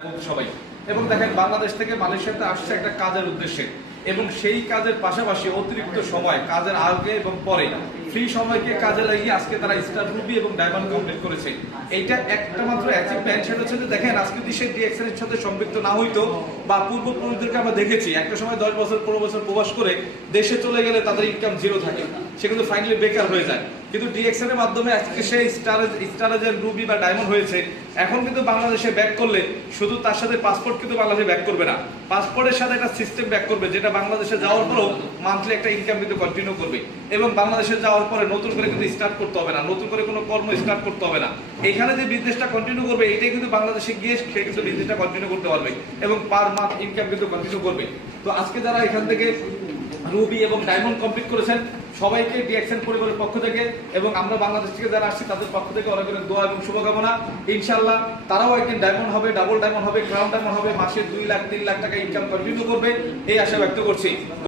সবাই এবং দেখেন বাংলাদেশ থেকে মালয়েশিয়াতে আসছে একটা কাজের উদ্দেশ্যে এবং সেই কাজের পাশাপাশি অতিরিক্ত সময় কাজের আগে এবং পরে ফ্রি সময়কে কাজে লাগিয়ে আজকে তারা স্টার রুবি এবং ডায়মন্ড কমপ্লিট করেছে। এইটা একটা মাত্র অ্যাচিভমেন্ট, সেটা হচ্ছে যে দেখেন আজকে যদি সে ডিএক্সএন এর সাথে সম্পৃক্ত না হইতো বা পূর্বপুরুষদেরকে আমরা দেখেছি একটা সময় 10 বছর 15 বছর প্রবাস করে দেশে চলে গেলে তাদের ইনকাম জিরো থাকে, সে কিন্তু ফাইনালি বেকার হয়ে যায়। কিন্তু ডিএক্সএন এর মাধ্যমে আজকে সে স্টারে যে রুবি বা ডায়মন্ড হয়েছে, এখন কিন্তু বাংলাদেশে ব্যাক করলে শুধু তার সাথে পাসপোর্ট কিন্তু বাংলাদেশে ব্যাক করবে না, পাসপোর্টের সাথে একটা সিস্টেম ব্যাক করবে যেটা বাংলাদেশে যাওয়ার পরেও মান্থলি একটা ইনকাম কিন্তু কন্টিনিউ করবে এবং বাংলাদেশে যাওয়ার পরে নতুন করে কিন্তু স্টার্ট করতে হবে না, নতুন করে কোনো কর্ম স্টার্ট করতে হবে না। এখানে যে বিজনেসটা কন্টিনিউ করবে এটাই কিন্তু বাংলাদেশে গিয়ে সে কিন্তু বিজনেসটা কন্টিনিউ করতে পারবে এবং পার মান্থ ইনকাম কিন্তু কন্টিনিউ করবে। তো আজকে যারা এখান থেকে রুবি এবং ডায়মন্ড কমপ্লিট করেছেন সবাইকে ডিএক্সএন পরিবারের পক্ষ থেকে এবং আমরা বাংলাদেশ থেকে যারা আসছি তাদের পক্ষ থেকে অনেক অনেক দোয়া এবং শুভকামনা। ইনশাআল্লাহ তারাও একদিন ডায়মন্ড হবে, ডাবল ডায়মন্ড হবে, ক্রাউন ডায়মন্ড হবে, মাসে 2 লাখ 3 লাখ টাকা ইনকাম কন্টিনিউ করবে এই আশা ব্যক্ত করছি।